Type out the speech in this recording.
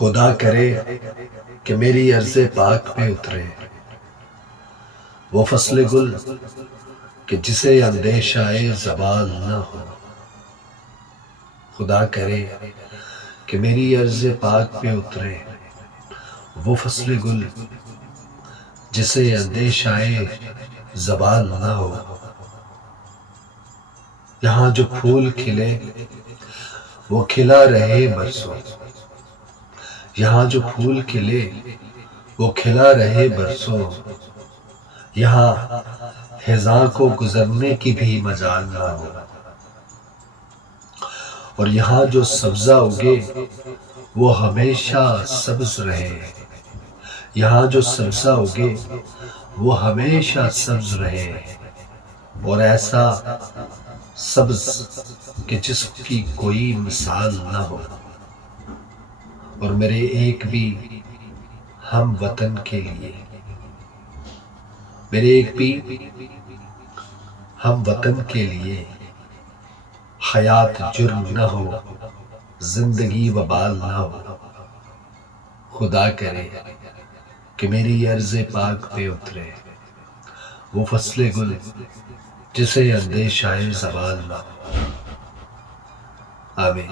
خدا کرے کہ میری عرض پاک پہ اترے وہ فصل گل کہ جسے اندیشہ زوال نہ ہو۔ خدا کرے کہ میری عرض پاک پہ اترے وہ فصل گل جسے اندیشہ زوال نہ ہو۔ یہاں جو پھول کھلے وہ کھلا رہے برسوں، یہاں جو پھول کھلے وہ کھلا رہے برسوں، یہاں خزاں کو گزرنے کی بھی مجال نہ ہو۔ اور یہاں جو سبزہ اگے وہ ہمیشہ سبز رہے، یہاں جو سبزہ اگے وہ ہمیشہ سبز رہے، اور ایسا سبز کہ جس کی کوئی مثال نہ ہو۔ اور میرے ایک بھی ہم وطن کے لیے، میرے ایک بھی ہم وطن کے لیے حیات جرم نہ ہو، زندگی وبال نہ ہو۔ خدا کرے کہ میری عرض پاک پہ اترے وہ فصل گل جسے اندیشہ زوال نہ ہو۔ آمین۔